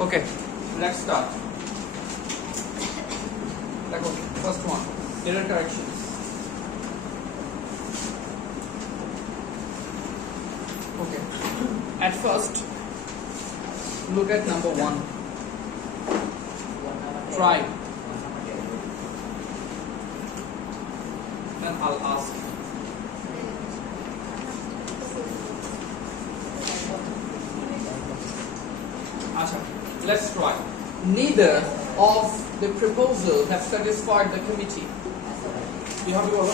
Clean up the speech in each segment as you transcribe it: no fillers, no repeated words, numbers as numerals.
Okay, let's start. First one, error corrections. Okay, at first, look at number 1. Try. Then I'll ask. Acha, let's try. Neither of the proposal have satisfied the committee. You have your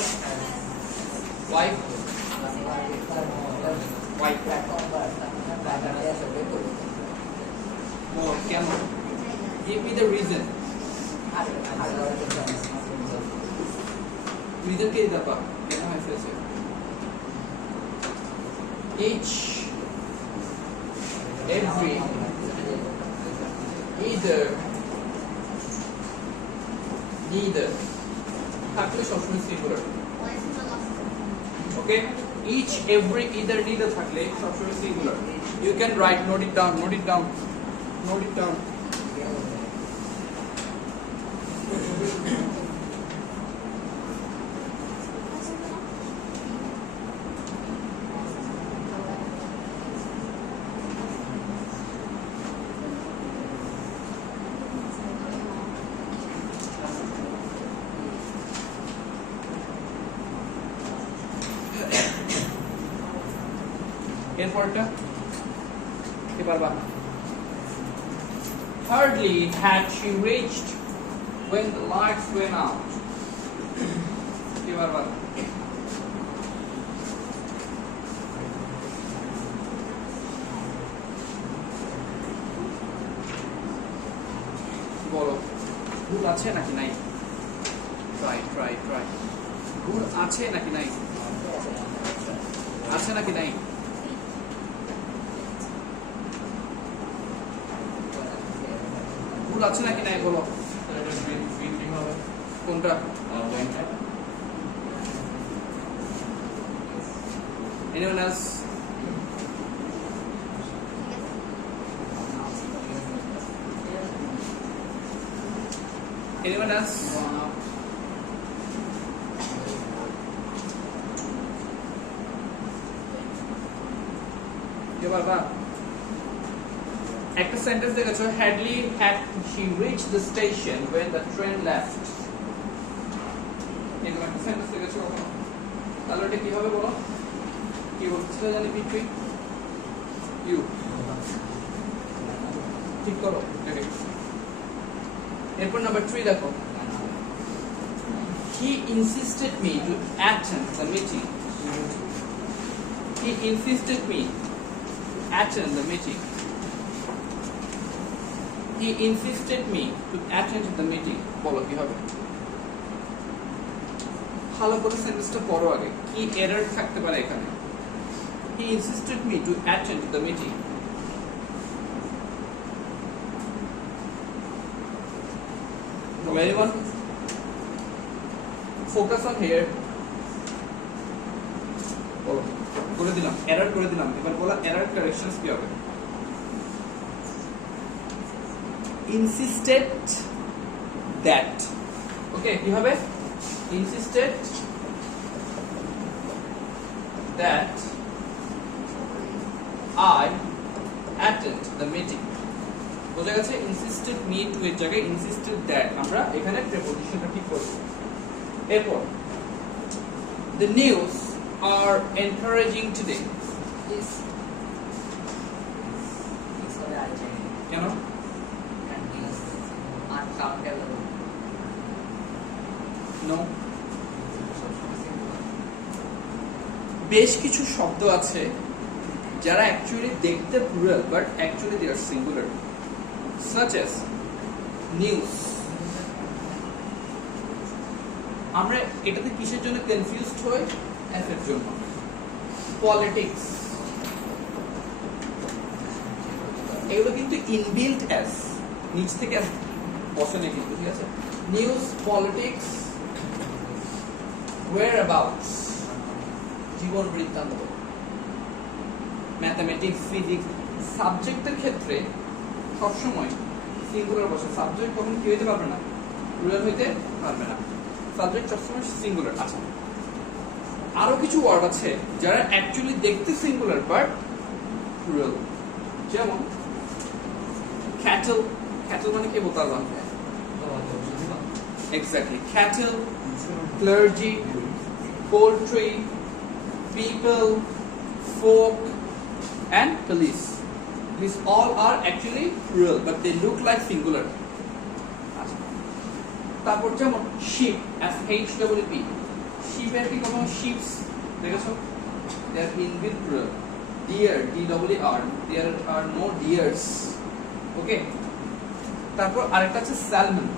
why? Why? More. Give me the reason. Reason के दबा क्या है फिर से? Each, every, either, neither. থাকলে সবসময় singular. Okay? Each, every, either, neither থাকলে সবসময় singular. You can write, note it down, note it down, note it down. এরপরটা কি পারবা Hardly had she reached when the lights went out. কি পারবা বলো ভুল আছে নাকি নাই ট্রাই ভুল আছে নাকি নাই আছে নাকি নাই ভুল আছে নাকি নাই বলো কোনটা anyone else anyone else এবার বা একটা সেন্টেন্স দেখেছো hardly had she reached the station when the train left এরকম একটা সেন্টেন্স দেখেছো তাহলে এটা কিভাবে বলো কি বলছিল জানি বিটুইন ইউ ঠিক করো এরপর নাম্বার 3 দেখো he insisted me to attend the meeting he insisted me to attend the meeting He insisted me to attend the meeting. বলো কি হবে ভালো করে সেন্টেন্সটা পড়ো আগে কি এরর থাকতে পারে এখানে He insisted me to attend the meeting. Anyone? Focus on here. বলো করে দিলাম এরর করে দিলাম এবার বলো এরর কারেকশনস কি হবে insisted that okay কি হবে insisted that I attend the meeting বোঝা গেছে insisted me to এর জায়গায় insisted that আমরা এখানে প্রিপোজিশনটা ঠিক করব এরপর the news are encouraging today Yes. কেন No. বেশ কিছু শব্দ আছে যারা অ্যাকচুয়ালি দেখতে plural but actually they are singular such as news আমরা এটাতে কিসের জন্য কনফিউজড হই এফ এর জন্য পলিটিক্স এগুলো কিন্তু ইনবিল্ট অ্যাস নিচ থেকে বসে নেই কিন্তু ঠিক আছে নিউজ পলিটিক্স whereabouts জীবন বৃত্তান্ত ম্যাথমেটিক্স ফিজিক্স সাবজেক্টের ক্ষেত্রে সবসময় সিঙ্গুলার বসে, সাবজেক্ট কখনো কি হইতে পারবে না, প্লুরাল হইতে পারবে না, সাবজেক্ট সবসময় সিঙ্গুলার। আচ্ছা, আরো কিছু ওয়ার্ড আছে যারা অ্যাকচুয়ালি দেখতে সিঙ্গুলার বাট প্লুরাল, যেমন ক্যাটল। ক্যাটল মানে কে বলতে পারলাম? Exactly, cattle, clergy, poultry, people, folk, and police. These all are actually plural, but they look like singular. তারপর যেমন sheep, S-H-E-E-P, sheep এর কি কোনো sheeps দেখেছো? They are in with plural. Deer, D-E-E-R, there are no deers. Okay? তারপর আরেকটা আছে salmon,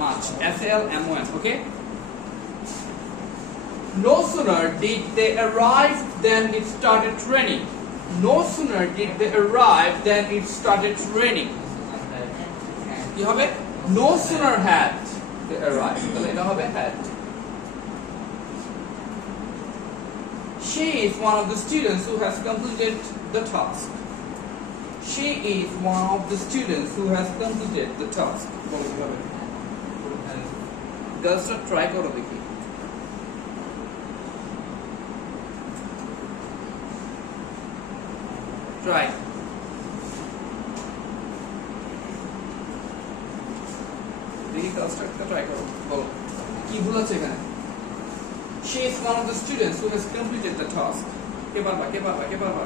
মাছ, S-A-L-M-O-N. Okay? No sooner did they arrive than it started raining. No sooner did they arrive than it started raining. কি হবে? No sooner had they arrived. তাহলে এটা হবে had. She is one of the students who has completed the task. She is one of the students who has completed the task. বলো কি হবে? গার্লসরা ট্রাই করো দেখি। Try. দেখি কাজটা ট্রাই করো, বলো কি ভুল আছে এখানে? She is one of the students who has completed the task. কে পারবা, কে পারবা, কে পারবা?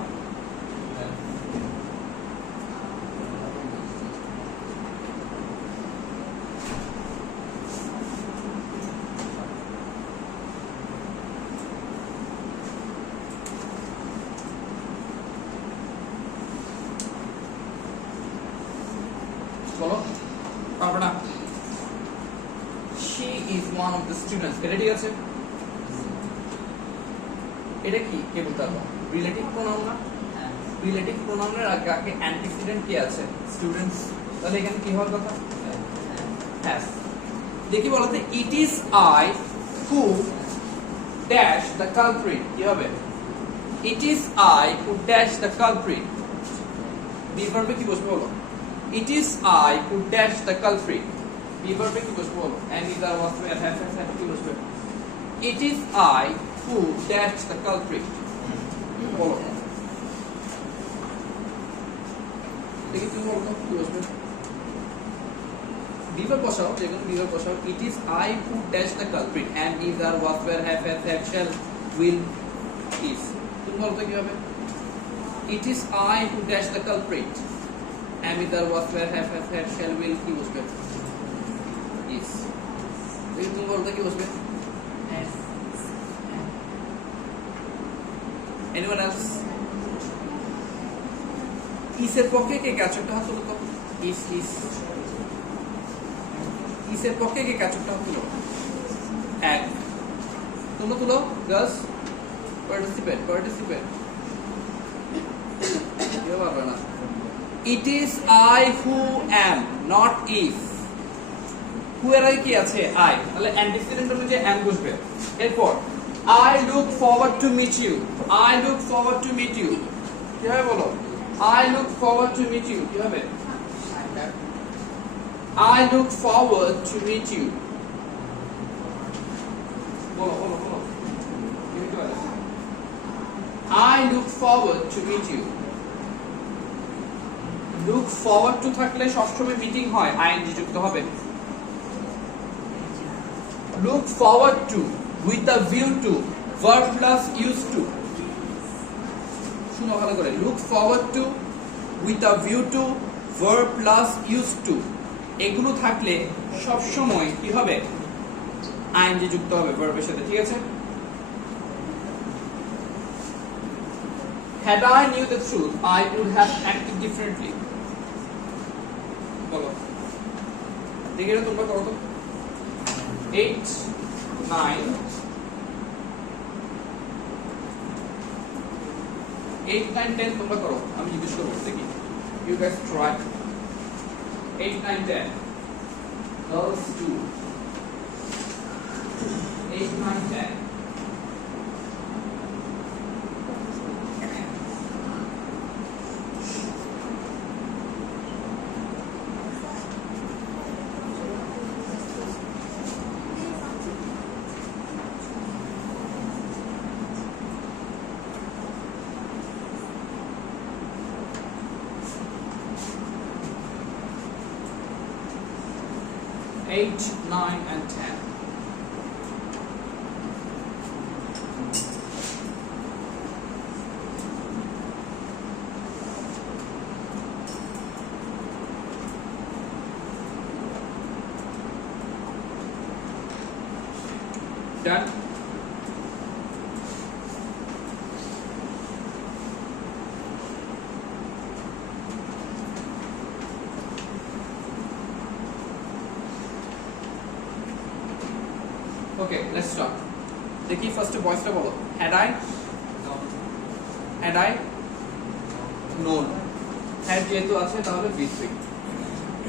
বলো পারবে না? She is one of the students. এটা ঠিক আছে? এটা কি কে বলতে পারবো? রিলেটিভ প্রোনাউন না? রিলেটিভ প্রোনাউনের আগে অ্যান্টিসিডেন্ট কি আছে? স্টুডেন্টস। তাহলে এখানে কি হওয়ার কথা? হ্যাজ। দেখি বলো তো, it is I who dash the culprit, কি হবে? It is I who dash the culprit. Be ভার্বে কি বসবে বলো? It is I who dash the culprit. Be ভার্বে কি বসবে বলো? and is are was were have কি বসবে? It is I who dash the culprit. বলো দেখি তুমি বলো কি বসবে? বি ভার্ব বসাও, যেকোনো বি ভার্ব বসাও। It is I who dash the culprit, and is are was were have shall will is. তুমি বলো তো কি হবে? It is I who dash the culprit. Am, either, was, were, have, had, shall, will কি বসবে? Is. দেখি তুমি বলো তো কি বসবে? Anyone else? Is এর পক্ষে কে কাজটা হাত তুলো তো? Is. Is এর পক্ষে কে কাজটা হাত তুলো? এক। তোমরা তুলো, girls. Participate. কেউ পারবে না। It is I who am, not is. Who এর আগে কি আছে? I. তাহলে অ্যান্টিসিডেন্ট অনুযায়ী am বসবে। এরপর I look forward to meet you. I look forward to meet you. কি হবে বলো? I look forward to meet you. কি হবে? I look forward to meet you. বলো। কি হতে পারে? I look forward to meet you. Look forward to থাকলে সবসময় মিটিং হয়, আইএনজি যুক্ত হবে। Look forward to with a view to, verb plus used to. শুনো ভালো করে, look forward to with a view to, verb plus used to. এগুলো থাকলে সবসময় কি হবে? আইএনজি যুক্ত হবে ভার্বের সাথে, ঠিক আছে? Had I knew the truth, I would have acted differently. বলো দেখে তোমরা করো তো। 8, 9, 10 তোমরা করো, আমি জিজ্ঞেস করবো দেখি। You guys try. 8, 9, 10. Girls 2. 8, 9, 10. 8, 9 and 10. Done. Okay, let's start. देखिए first voice টা বলো. Had I? Had I? Known. Had যেহেতু আছে তাহলে V3.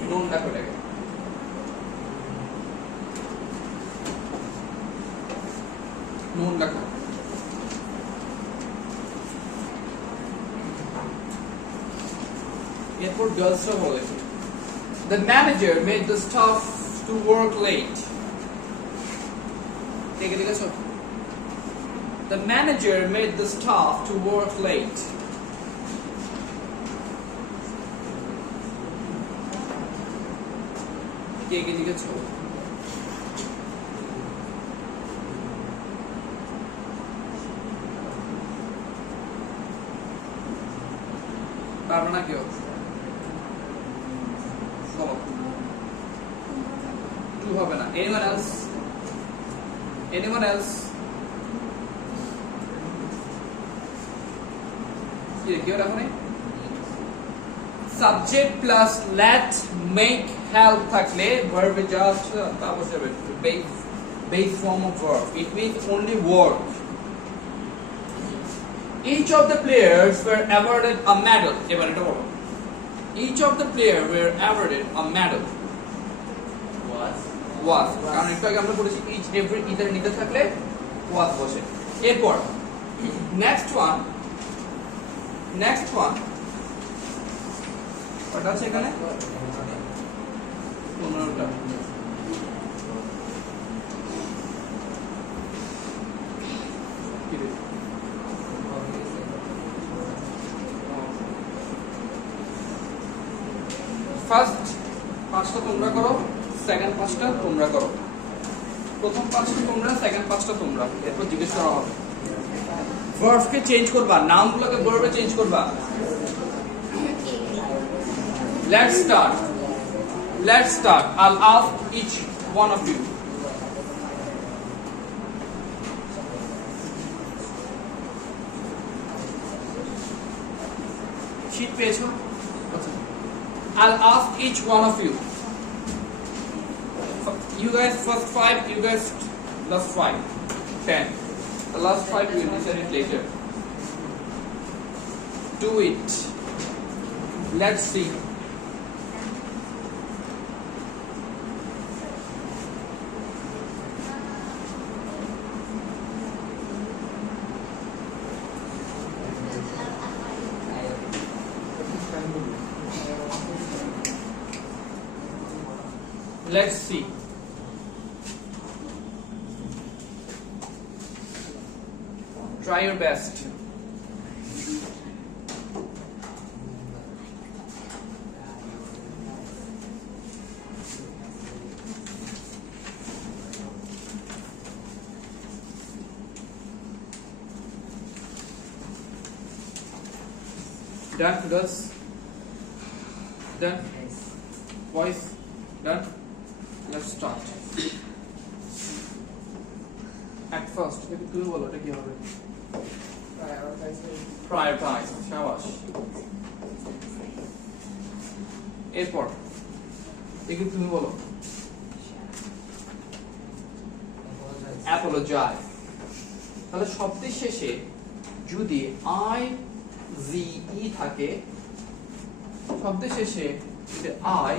Known টা করে গেল. Known লেখো. এরপর girls টা বলো. The manager made the staff to work late. Take it again. The manager made the staff to work late. Take it again. পারবে না কেউ বলো 2 হবে না anyone else কি কেউ রাখো নাই subject plus let make help থাকলে verb just তারপর যাবে base form of verb it means only work. Each of the players were awarded a medal. এবার এটা বলো. Each of the players were awarded a medal. Was কারণ একটু আগে আমরা বলেছি each every either নিতে থাকলে was বসে. এরপর next one কটা আছে এখানে 15টা. ফার্স্ট 5টা তোমরা করো, সেকেন্ড 5টা তোমরা করো. প্রথম 5টা তোমরা, সেকেন্ড 5টা তোমরা. এরপর জিজ্ঞেস করা হবে. ভার্বকে চেঞ্জ করবা, নামগুলোকে ভার্বে চেঞ্জ করবা. Let's start. I'll ask each one of you. Sheet পেয়েছো? I'll ask each one of you. You guys first 5, you guys last 5. 10. The last 5 we will decide it later. Do it. Let's see. Let's see. Try your best. Done, girls? Done? Boys? Done? Let's start. At first, তুমি বলো এটা কি হবে? Prioritize. শাবাশ. এরপর দেখি তুমি বলো. Apologize. তাহলে শব্দের শেষে যদি I Z E থাকে, শব্দের শেষে যদি I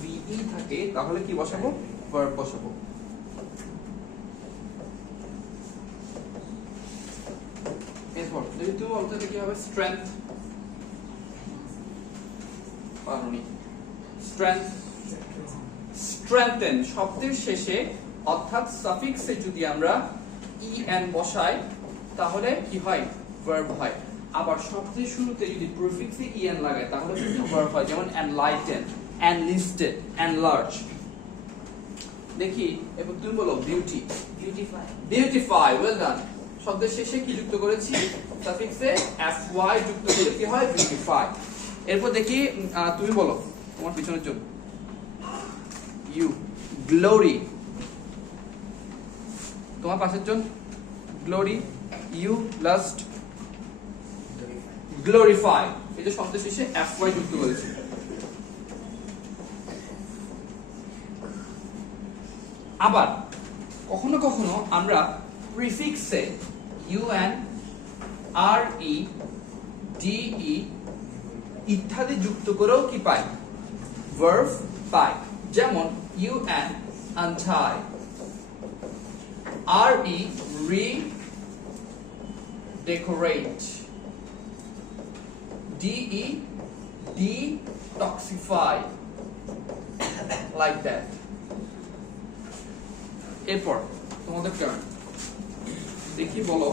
V E থাকে তাহলে কি বসাবো? ভার্ব বসাবো. এরপর যদি তুমি বলতে কি হবে? স্ট্রেংথ. পারোনি. স্ট্রেংথ. স্ট্রেংথেন শব্দের শেষে অর্থাৎ সাফিক্সে যদি আমরা en বসাই তাহলে কি হয়? ভার্ব হয়. আবার শব্দের শুরুতে যদি প্রিফিক্সে en লাগাই তাহলে কিন্তু ভার্ব হয়. যেমন enlighten, enlisted, enlarge. দেখি এবার তুমি বলো beauty Beautify. Beautify well done শব্দের শেষে কি যুক্ত করেছি সাফিক্সে fy যুক্ত করে কি হয় বিউটিফাই এরপর দেখি তুমি বলো তোমার পিছনের জন্য ইউ গ্লোরি তোমার পাশের জন গ্লোরি ইউ লাস্ট গ্লোরিফাই এই যে শব্দের শেষে fy যুক্ত করেছি আবার কখনো কখনো আমরা প্রিফিক্সে un re de ইত্যাদি যুক্ত করেও কি পাই ভার্ব পাই যেমন un untie re decorate de detoxify like that এরপর তোমাদের টার্ন দেখি বলো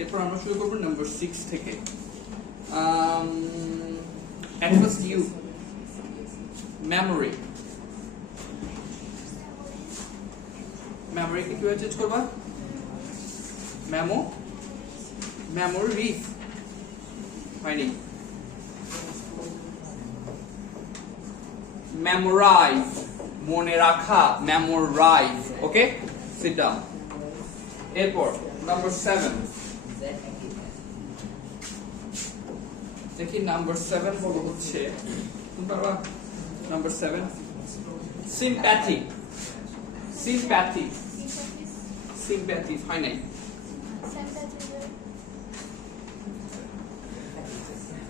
এরপর আমরা শুরু করব নাম্বার 6 থেকে at first you memory কে কিভাবে চেঞ্জ করবা memory হয়নি memorize মনে রাখা memorize ওকে sit down এরপর নাম্বার 7 দেখি নাম্বার 7 বলো হচ্ছে তুমি পারবা নাম্বার 7 sympathetic হয় নাই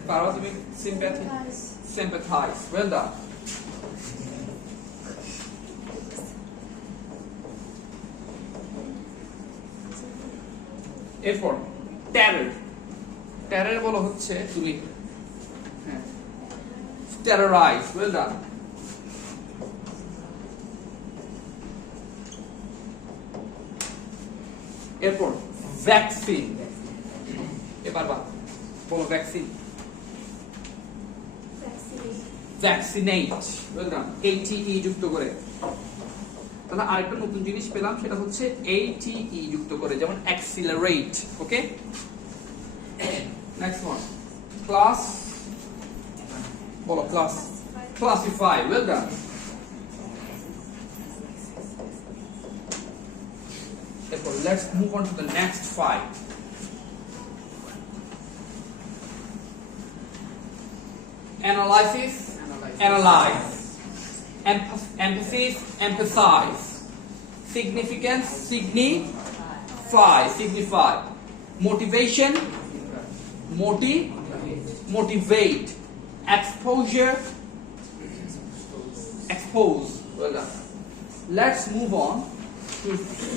পারো তুমি sympathize well done এরপর টেরর বলো হচ্ছে তুমি terrorize well done এরপর ভ্যাকসিন এবার বলো vaccine vaccinate well done ate যুক্ত করে তাহলে আরেকটা নতুন জিনিস পেলাম সেটা হচ্ছে ate যুক্ত করে যেমন accelerate okay next one class বলো ক্লাস classify well done এরপর let's move on to the next 5 analysis analyze emphasis empathize significance signify motivation motivate exposure expose well done let's move on to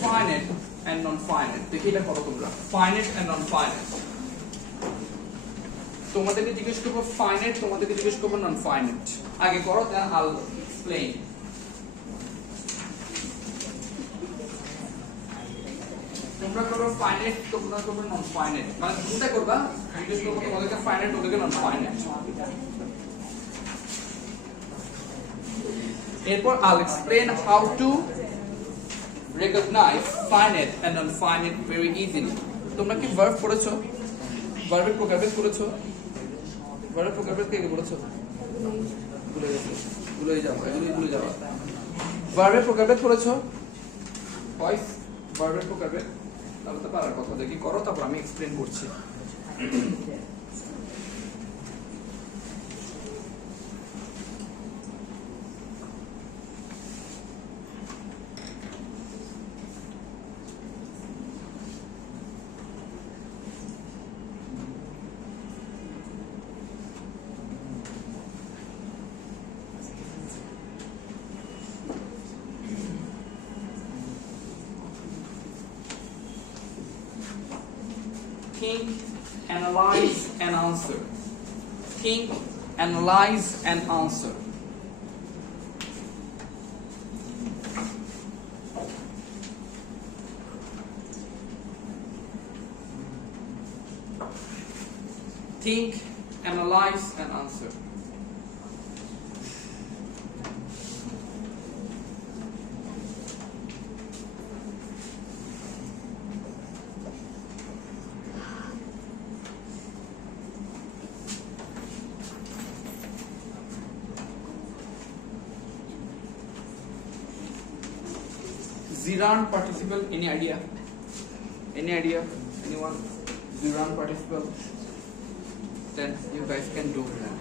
finite and non-finite দেখি এটা কত তোমরা finite and non-finite তোমাদেরকে জিজ্ঞেস করবো finite তোমাদেরকে জিজ্ঞেস করবো non-finite আগে করো then I'll explain তোমরা করো finite তোমরা করবে non-finite মানে কোনটা করবা জিজ্ঞেস করবো তোমাদেরকে finite ওদেরকে non-finite এরপর I'll explain how to recognize finite and non-finite very easily তোমরা কি verb পড়েছো ভার্বের প্রকারভেদ করেছো ভার্বের প্রকারভেদ কে করেছো ভুলে যাও ভার্বের প্রকারভেদ করেছো ভয়েস ভার্বের প্রকারভেদ তাহলে তো পারার কথা দেখি করো তারপর আমি এক্সপ্লেইন করছি think, analyze, and answer. Think, analyze, and answer. Think, analyze, and answer. gerund participle, any idea? Any idea? Anyone? Gerund participle? Then you guys can do that.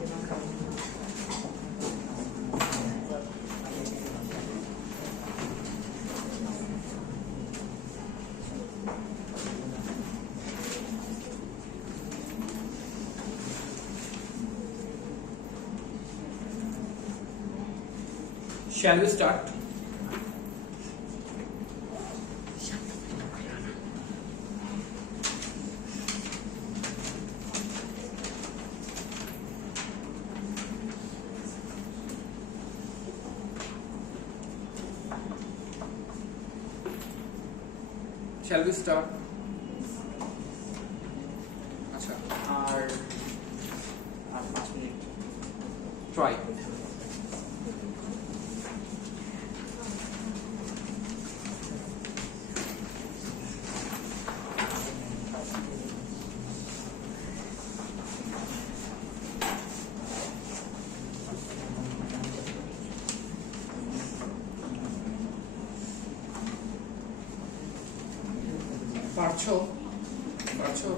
Shall we start? Shall we start? আচ্ছা আর 5 minute try পারছো পারছো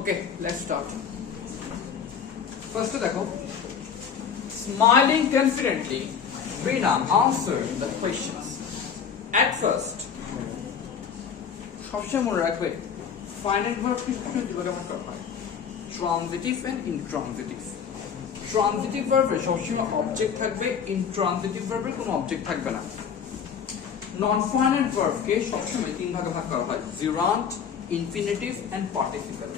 Okay, let's start. First দেখো, smiling confidently, Rina answered the questions. At first, সবসময় মনে রাখবে finite verb কি সবসময় দুভাগে ভাগ করা হয়, transitive and intransitive. Transitive verb এর সবসময় object থাকবে, intransitive verb এর কোনো object থাকবে না. Non-finite verb কে সবসময় তিন ভাগে ভাগ করা হয়, gerund, infinitive and participle.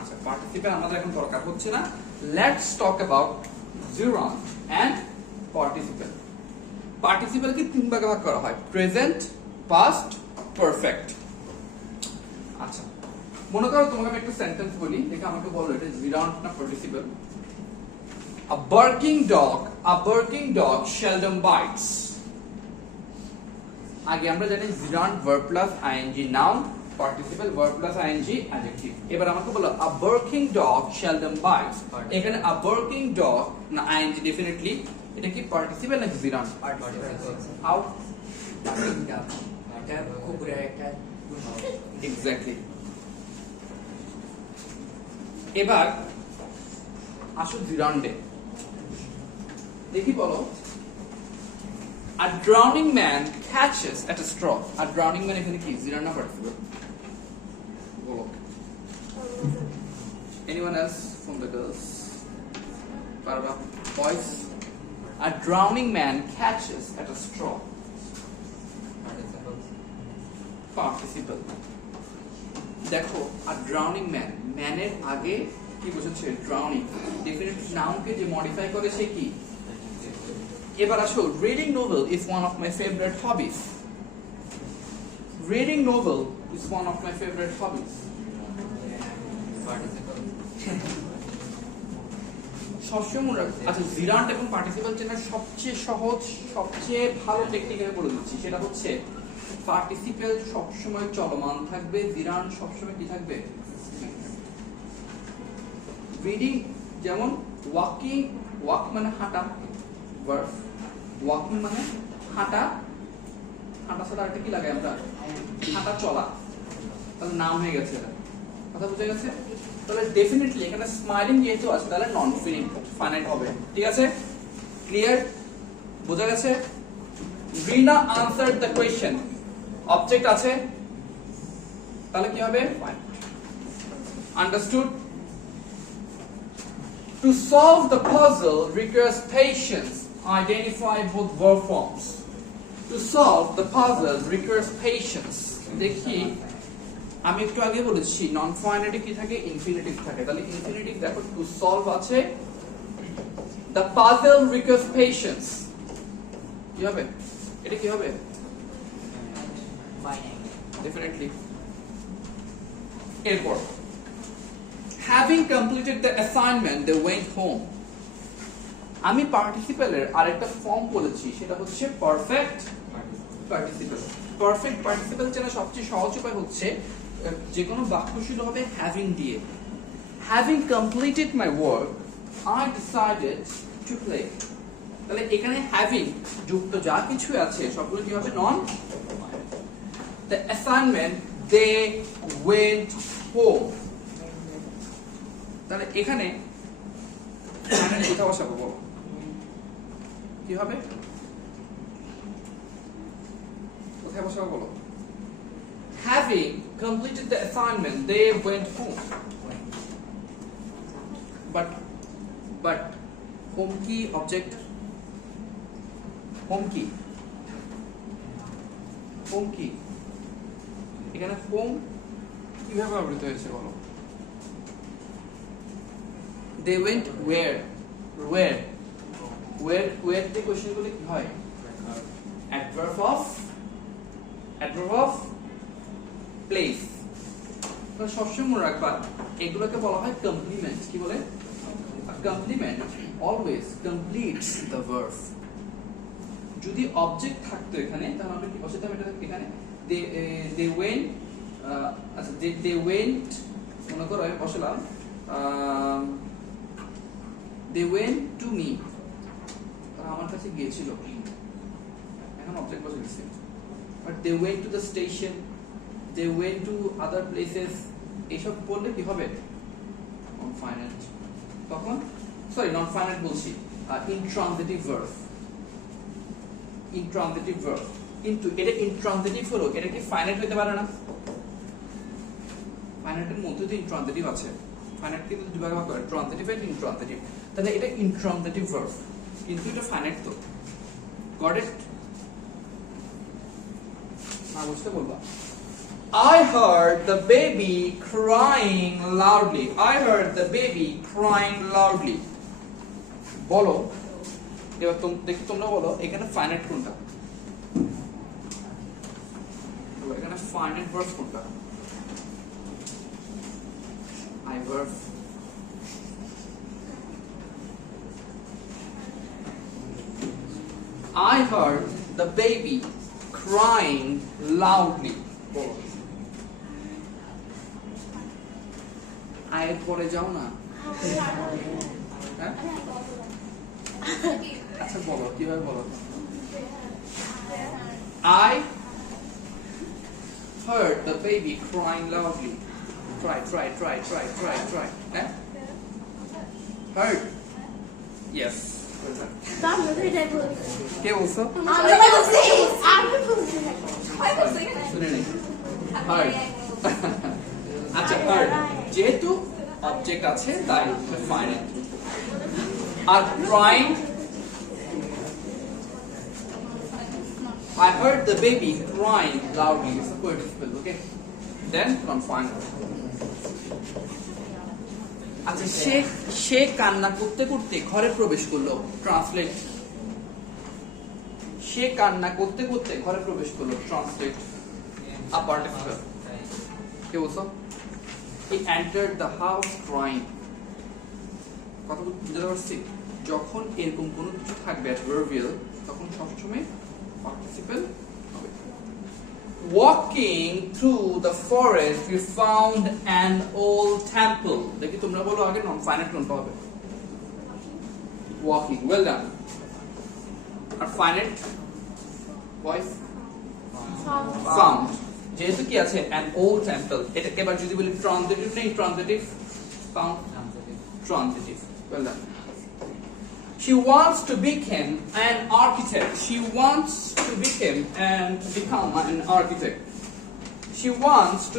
আচ্ছা পার্টিসিপল আমাদের এখন দরকার হচ্ছে না, let's talk about gerund and participle. Participle কে তিন ভাগে ভাগ করা হয়, প্রেজেন্ট, পাস্ট, পারফেক্ট. আচ্ছা মনে করো তোমাকে আমি একটা সেন্টেন্স বলি, দেখে আমাকে বলো এটা gerund না participle. A barking dog seldom bites. আগে আমরা জানি gerund verb plus ing noun, participle verb plus ing adjective. এবার আমাকে বলো a barking dog seldom bites. এখানে a barking dog না ing definitely এটা কি participle নাকি gerund? How? এটা কুকুরের একটা exactly. এবার আসো gerund এ দেখি বলো a drowning man catches at a straw. A drowning man এখানে কি gerund না participle? Anyone else from the girls? Parva, boys. A drowning man catches at a straw. Participle. দেখো a drowning man, ম্যানের আগে কি বসেছে drowning, definite noun কে যে modify করে সে কি. এবার আসো reading novel is one of my favorite hobbies. Reading novel is one of my favorite hobbies. সবসময় মনে রাখবে। আচ্ছা gerund এবং participle চেনার সবচেয়ে সহজ সবচেয়ে ভালো টেকনিক আমি বলে দিচ্ছি, সেটা হচ্ছে participle সবসময় চলমান থাকবে, gerund সবসময় কি থাকবে, reading যেমন walking, walk মানে হাঁটা verb, walking মানে হাঁটা, হাঁটা ছাড়া আরেকটা কি লাগাই আমরা, হাঁটা চলা, তাহলে নাম হয়ে গেছে, কথা বুঝে গেছে? তাহলে ডেফিনেটলি এখানে স্মাইলিং যেহেতু আছে তাহলে নন ফাইনাইট হবে, ঠিক আছে? ক্লিয়ার? বোঝা গেছে? রিনা আনসারড দ্য কোয়েশ্চেন, অবজেক্ট আছে তাহলে কি হবে, understood? To solve the puzzle requires patience. Identify both verb forms. To solve the puzzle requires patience. দেখি আমি একটু আগে বলেছি নন ফাইনাইট কি থাকে, ইনফিনিটিভ থাকে, তাহলে ইনফিনিটিভ দেখো টু সলভ আছে, the puzzle requires patience, কি হবে এটা, কি হবে ডেফিনেটলি। এরপর having completed the assignment they went home। আমি পার্টিসিপেলের আরেকটা ফর্ম বলেছি, সেটা হচ্ছে পারফেক্ট পার্টিসিপেল। পারফেক্ট পার্টিসিপেল চেনা সবচেয়ে সহজ উপায় হচ্ছে যে কোনো বাক্য শুরু হবে হ্যাভিং দিয়ে। Having completed my work I decided to play. তাহলে এখানে হ্যাভিং যুক্ত যা কিছু আছে সবগুলো কি হবে? Noun. The assignment they went home. তাহলে এখানে কোথায় বসাবো বলো? কি হবে? কোথায় বসাবো বলো? Having completed the assignment, they went home. But home কি object? Home কি? Home কি? এখানে home কিভাবে ব্যবহৃত হয়েছে বলো? They went where? Where the question গুলো কি হয়? Adverb of place। তো সবসময় মনে রাখবা এগুলোকে বলা হয় কমপ্লিমেন্ট। কি বলে? A complement always completes the verb। যদি অবজেক্ট থাকতো এখানে তাহলে আমরা কি বসাতাম? এটা এখানে they went আচ্ছা they went মনে করো আমি বসালাম they went to me, আমার কাছে গিয়েছিল, এখন অবজেক্ট বসে গেছে। But they went to the station, they went to other places, এইসব বললে কি হবে? Non finite. তখন সরি নন ফাইনাইট বলছি, ইনট্রানজিটিভ ভার্ব। ইনট্রানজিটিভ ভার্ব কিন্তু এটা ইনট্রানজিটিভ হলো, এটা কি ফাইনাইট হতে পারে না? ফাইনাইটের মধ্যে তো ইনট্রানজিটিভ আছে। ফাইনাইট কিন্তু দুই ভাগে ভাগ করে, ট্রানজিটিভ এন্ড ইনট্রানজিটিভ। তাহলে এটা ইনট্রানজিটিভ ভার্ব কিন্তু এটা ফাইনাইট তো। Got it? না বুঝতে বলবা। I heard the baby crying loudly. I heard the baby crying loudly. বলো এবার দেখি তোমরা বলো এখানে ফাইনাইট কোনটা? এখানে ফাইনাইট ভার্ব কোনটা? I verb। I heard the baby crying loudly. আয় পরে যাও না। হ্যাঁ আচ্ছা বলো কিভাবে বলো? I heard the baby crying loudly. Try. Eh? Heard? Yes. কে বলছো? শুনে নেই। Heard. আচ্ছা heard যেহেতু অবজেক্ট আছে তাই ফাইনাইট। আর crying, I heard the baby crying loudly. It's a participle, okay? Then non-final. আচ্ছা সে কান্না করতে করতে ঘরে প্রবেশ করলো। ট্রান্সলেট। সে কান্না করতে করতে ঘরে প্রবেশ করলো। ট্রান্সলেট আ পার্টিসিপল। কে বলছো? He entered the house crying। কথা বুঝতে পারছি? যখন এরকম কোনো কিছু থাকবে অ্যাডভার্বিয়াল তখন সবসময় পার্টিসিপল হবে। Walking through the forest we found an old temple। দেখি তোমরা বলো আগে নন ফাইনাইট কোনটা হবে? Walking, well done। আর ফাইনাইট ভয়েস found। যেহেতু কি আছে an old temple, এটাকে এবার যদি বলি ট্রানজিটিভ না intransitive? found transitive, well done। She wants to become an architect. She wants to become an architect. She wants to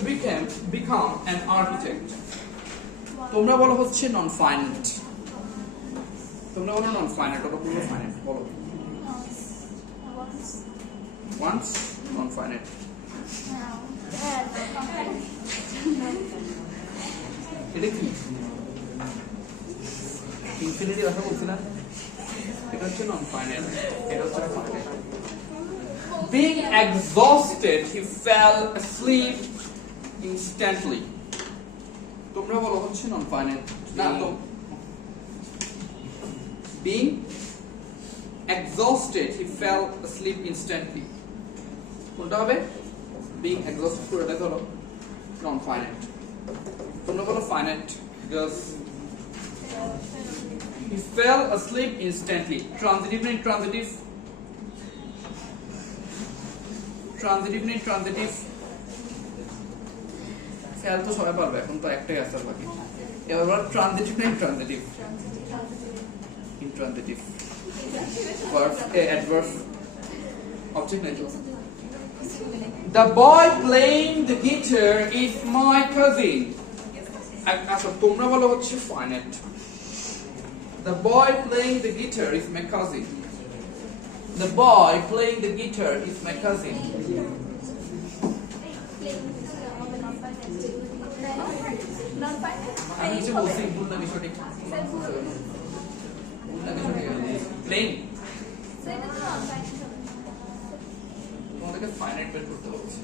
become an architect. তোমরা বলো হচ্ছে নন ফাইনাইট। তোমরা বলো নন ফাইনাইট, ওটা পুরো ফাইনাইট। বলো once নন ফাইনাইট। এটা কি ইনফিনিটি কথা বলছি না? এটা হচ্ছে নন ফাইনাইট, এটা হচ্ছে finite. Being exhausted, he fell asleep instantly. তোমরা বলো হচ্ছে নন ফাইনাইট না তো being exhausted, he fell asleep instantly. কোনটা হবে? Being exhausted পুরোটা হলো নন ফাইনাইট। তোমরা বলো finite because he fell asleep instantly. Transitive না intransitive? Transitive না intransitive? ফেল তো সবাই পারবে, এখন তো একটাই আনসার বাকি। এবার বলো ট্রানজিটিভ না intransitive? Intransitive. Verb adverb object নাই তো। The boy playing the guitar is my cousin. আচ্ছা তোমরা বলো হচ্ছে finite. The boy playing the guitar is my cousin. The boy playing the guitar is my cousin. আমি কিছু বলছি ভুল না বিষয়টি প্লেন তোমাদেরকে ফাইনাইট বের করতে হচ্ছে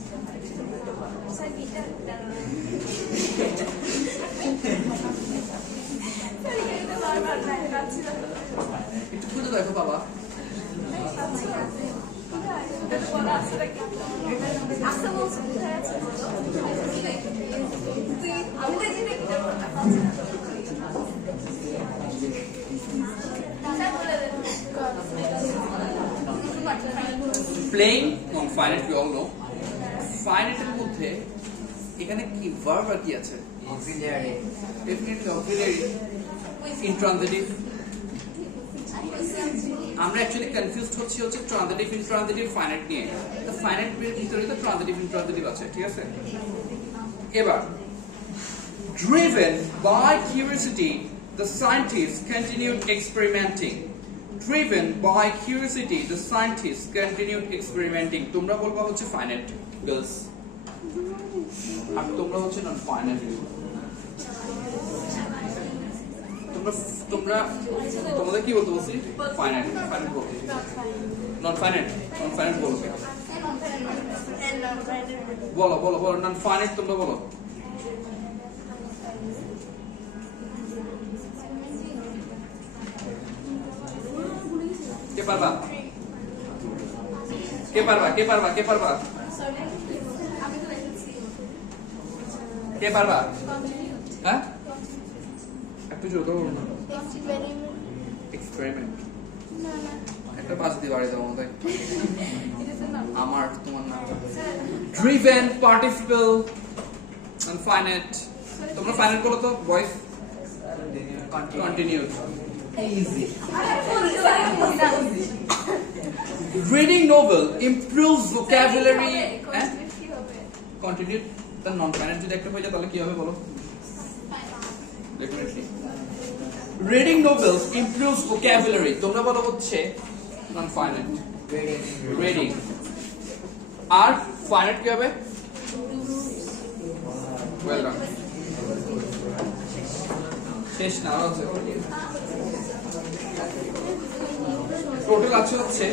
একটু খুঁজে দেখো বাবা Playing non finite we all know. Finite এর মধ্যে এখানে কি verb আর কি আছে? Auxiliary. Definitely auxiliary. Intransitive. আমরা অ্যাকচুয়ালি কনফিউজড হচ্ছে ট্রানজিটিভ ইনট্রানজিটিভ ফাইনাইট নিয়ে। তো ফাইনাইট এর ভিতরে তো ট্রানজিটিভ ইনট্রানজিটিভ আছে, ঠিক আছে? এবার driven by curiosity, the scientists continued experimenting. Driven by curiosity, the scientists continued experimenting. তোমরা বলবা হচ্ছে ফাইনাইট গার্লস, আর তোমরা হচ্ছে নন ফাইনাইট। তোমরা তোমাদের কি বলতে বলছি? ফাইনাইট ফাইনাইট বলতে নন ফাইনাইট নন ফাইনাইট বলবে। বলো বলো বলো নন ফাইনাইট তোমরা বলো। কে পারবা কে পারবা কে পারবা কে পারবা কে পারবা? হ্যাঁ একটু জোরে বলো না। এক্সপেরিমেন্ট একটা বাস দিয়ে বাড়ি যাবো তাই আমার তোমার নাম ড্রিভেন পার্টিসিপল এন্ড ফাইনাইট। তোমরা ফাইনাইট বলো তো boys. Continued easy. Reading novel improves vocabulary and continued the non-finite যদি একটা হয়ে যায় তাহলে কি হবে বলো? Definitely. Reading novels improves vocabulary. তোমরা বলো হচ্ছে non-finite. Reading. আর finite কি হবে? Well done. শেষ না আছে। টোটাল আছে হচ্ছে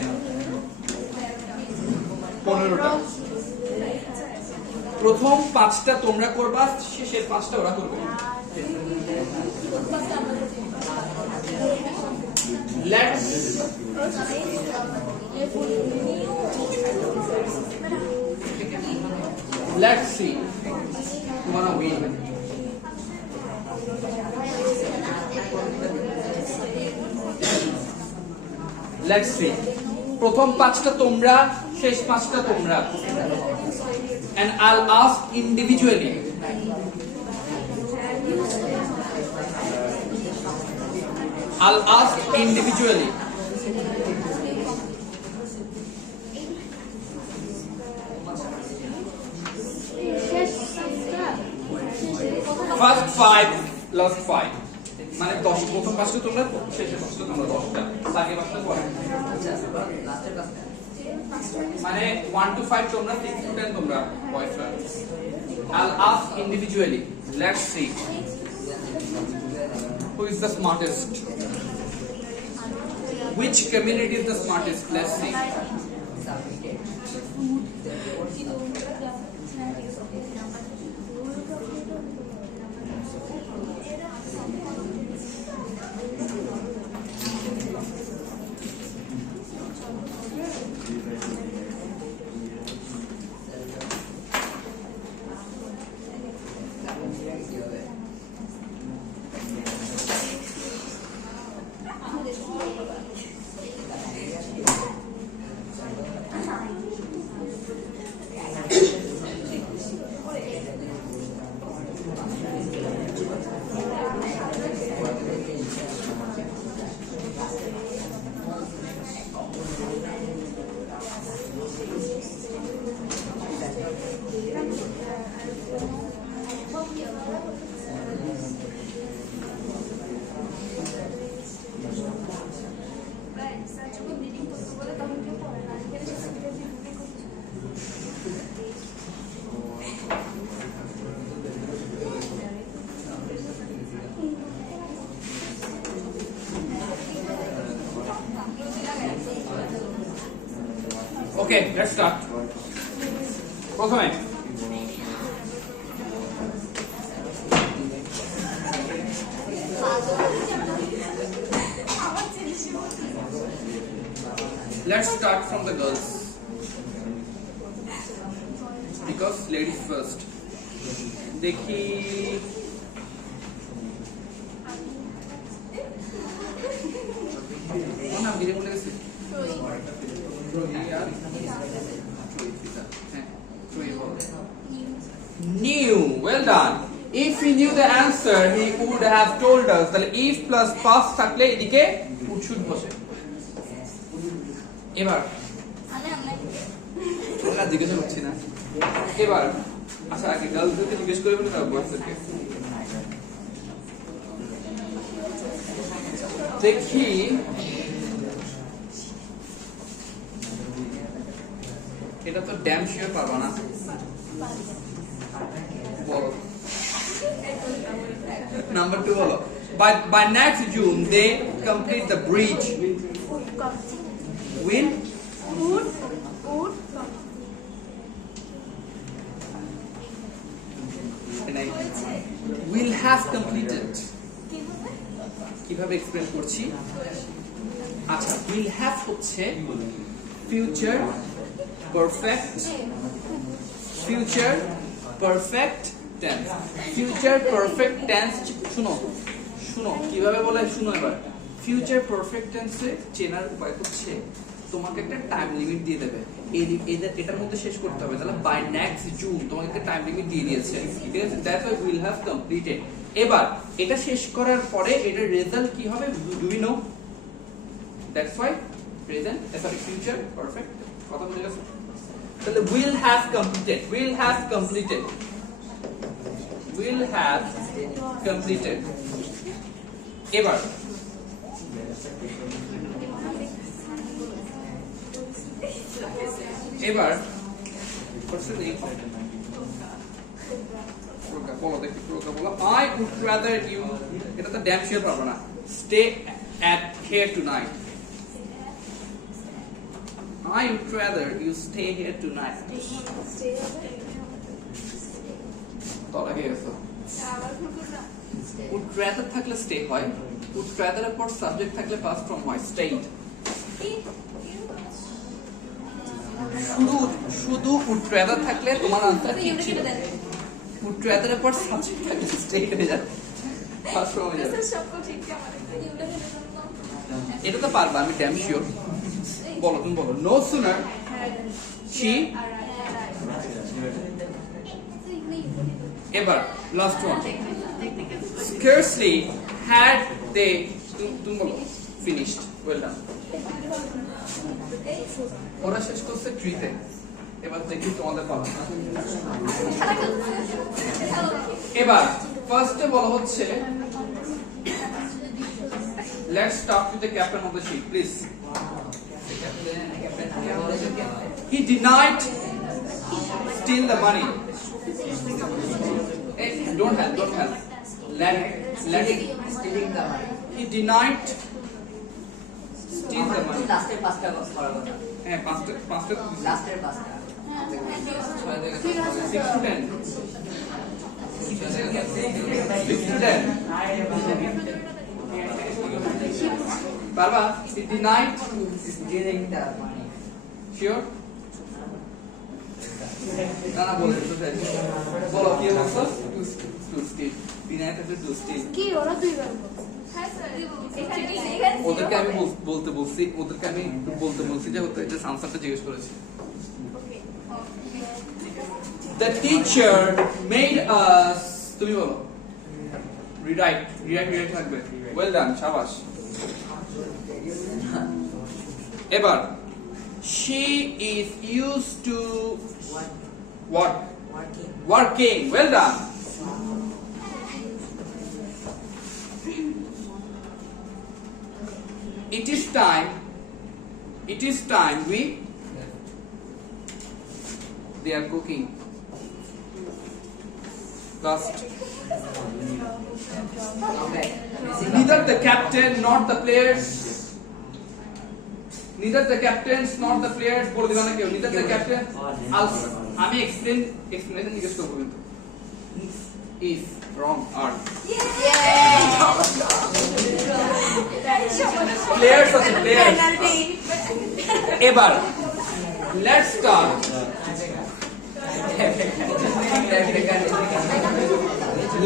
15টা। প্রথম 5টা তোমরা করবা, শেষের 5টা ওরা করবে। Let's see who wanna win. Let's see. প্রথম 5টা তোমরা, শেষ 5টা তোমরা। And I'll ask individually. I'll ask individually. First 5, last 5. মানে 10 প্রথম 5টা তোমরা, শেষের 5টা তোমরা 10টা। আগে 5টা পরে। মানে 1 to 5 তোমরা, 6 to 10 তোমরা boyfriend. I'll ask individually. Let's see. Who is the smartest? Which community is the smartest? Let's see. Okay, let's start. প্রথমে let's start from the girls because ladies first. দেখি কোন নাম দিলে বলে গেছে Knew. Well done. If he knew the answer, he would have told us. তাহলে if plus past থাকলে এদিকে would should বসে। এবার আমরা জিজ্ঞাসা করছি না। এবার আচ্ছা আগে গার্লসদেরকে জিজ্ঞেস করে বলে তারপর বয়সদেরকে। দেখি এটা তো ড্যাম শিওর পারবা না বলো নাম্বার 2 বলো by next June they complete the bridge will will have completed কিভাবে এক্সপ্লেইন করছি আচ্ছা will have হচ্ছে future perfect tense future perfect tense শুনো কিভাবে বলে শুনো এবার future perfect tense এ চেনার উপায় হচ্ছে তোমাকে একটা টাইম লিমিট দিয়ে দেবে এটার মধ্যে শেষ করতে হবে তাহলে বাই নেক্সট জুন তোমাকে একটা টাইম লিমিট দিয়ে দিয়েছে ঠিক আছে that's why will have completed এবার এটা শেষ করার পরে এটার রেজাল্ট কি হবে do we know that's why present sorry future perfect কথা বুঝে গেছো তাহলে will have completed এবার বলো দেখি বলো I would rather you এটা তো ড্যাম শিওর পারবো না stay at here tonight I would rather you stay here tonight তোরা কি এসো would rather থাকলে stay হয় would rather এর পর সাবজেক্ট থাকলে past form হয় stayed শুধু would rather থাকলে তোমার আনসার ঠিক ছিল would rather এর পর সাবজেক্ট থাকলে stayed হয়ে যাবে past form হয়ে যাবে এটা তো পারবা আমি ড্যাম শিওর বলো তুমি বলো no sooner she এবার last one scarcely had they তুমি বলো finished well done ওরা শেষ করছে ট্রিতে এবার দেখি তোমাদের পালা এবার ফার্স্টে বলা হচ্ছে let's start with the captain of the ship please he denied steal the money don't help let it stealing the money he denied Steal the money. লাস্টের পাঁচটা করার কথা। হ্যাঁ পাঁচটা লাস্টের পাঁচটা। 6 to 10 6 to 10 পারবা denied Stealing the money. sure না বলে তো বলো কি বলছো to steal denied to steal কি ওরা দুইবার ওদেরকে আমি বলছি ওদেরকে আমি বলতে বলছি যে হতো এটা আনসারটা জিজ্ঞেস করেছি The teacher made us তুমি বলো rewrite থাকবে well done শাবাশ এবার she is used to what working well done it is time we they are cooking last Okay. neither the captain nor the players bole diba na keu neither the captain also ami explanation জিজ্ঞেস করব কিন্তু is wrong or players আছে players এবার let's start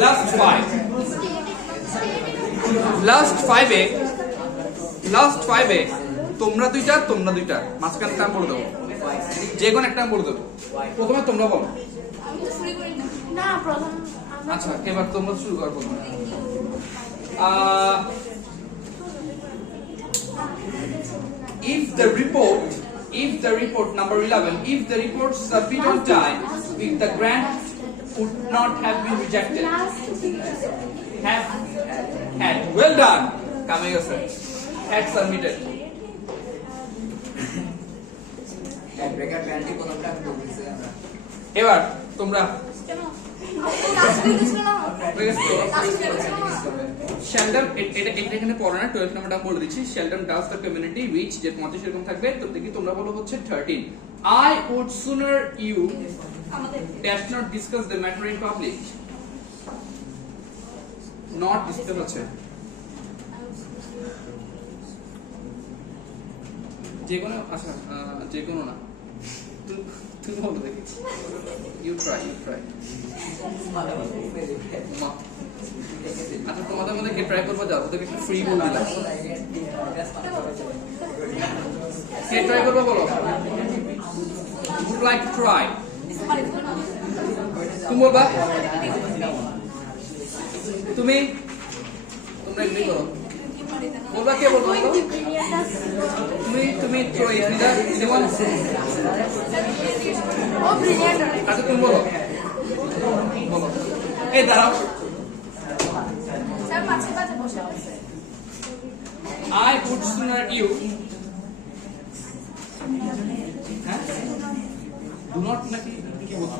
last five এ তোমরা দুইটা মাঝখানে একটা বলে দেবো যে কোনো একটা বলে দেবো প্রথমে তোমরা বলো না প্রথম আচ্ছা এবার তোমরা শুরু করো প্রথমে if the report number 11 if the report submitted on time if the grant would not have been rejected have had well done Kamega sir had submitted breaker panty কোনটা আমি বলতেছি আমরা। এবার তোমরা Sheldon এটা এখানে পড়ো না 12 নাম্বারটা বলে দিচ্ছি Sheldon does the community which যে তোমাদের সেরকম থাকবে তো দেখি তোমরা বলো হচ্ছে 13 I would sooner you dash not discuss the matter in public not discuss আছে যে কোনো আচ্ছা যে কোনো না তুমি বলো দেখি you try আচ্ছা তোমাদের মধ্যে কে ট্রাই করবো যাও ওদেরকে একটু ফ্রি বল দিলাম কে ট্রাই করবো বলো would like to try তুমি বলবা তোমরা এমনি করো বলবা কে বলবো তুমি ট্রাই anyone ও ব্রিলিয়ান্ট আচ্ছা তুমি বলো এই দাঁড়াও স্যার মাঝে মাঝে বসে আছে I would sooner you হ্যাঁ do not নাকি কি বলছো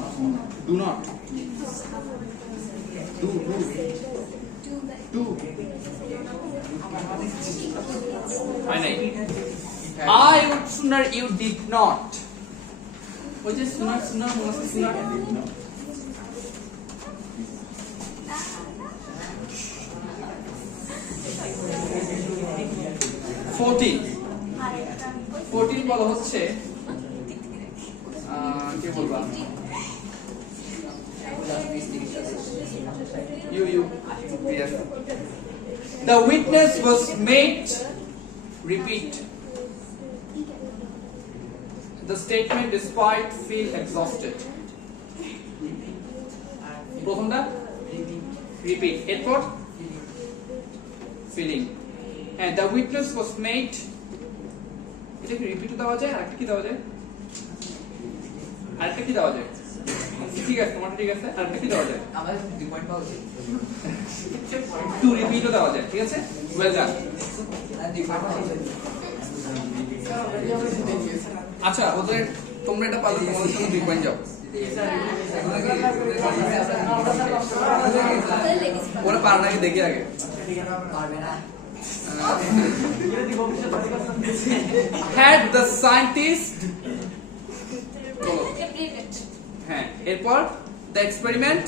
do not do হয় নাই I would sooner you did not ওই যে sooner মনে আছে sooner 14 বলা হচ্ছে কি বলবা you yes the witness was made repeat the statement despite feel exhausted প্রথমটা repeat এরপর feeling and the witness was made এটা কি রিপিট দেওয়া যায় আর কি দেওয়া যায় আরেকটা কি দেওয়া যায় ঠিক আছে তোমারটা ঠিক আছে আরেকটা কি দেওয়া যায় আমাদের 2 পয়েন্ট পাওয়া যায় টু রিপিটও দেওয়া যায় ঠিক আছে ওয়েল ডান 2 পয়েন্ট পাওয়া যায় আচ্ছা ওদের তোমরা এটা পারলে তোমাদের জন্য 2 পয়েন্ট যাও ওরা পারে নাকি দেখি আগে পারবে না had the scientist বলো হ্যাঁ এরপর the experiment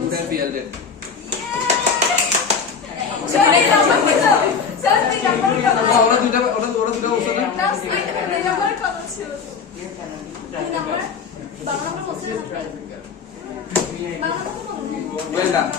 would have yielded ওরা দুইটা বলছে না well done